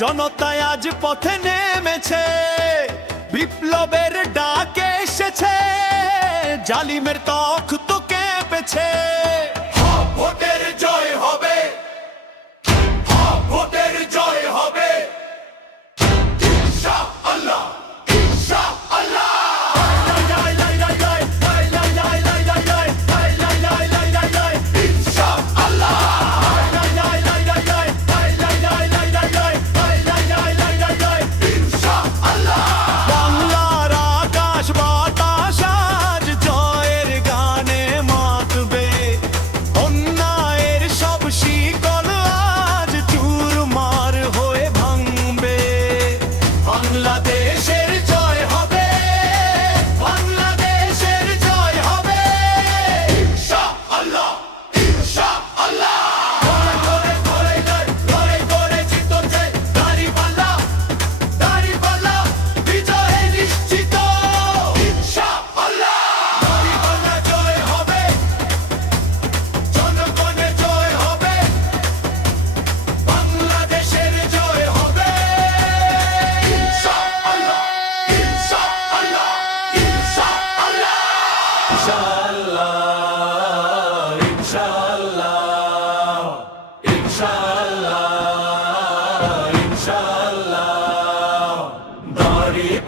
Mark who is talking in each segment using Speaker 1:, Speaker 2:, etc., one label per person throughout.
Speaker 1: জনতায় আজ পথে নেমেছে। বিপ্লবের ডাক এসেছে জালিমের তখ তো কেঁপেছে।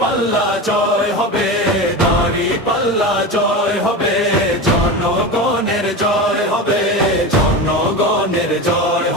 Speaker 1: পাল্লা হবে পাল্লা জয় হবে জনগণের জয় হবে জনগণের জয়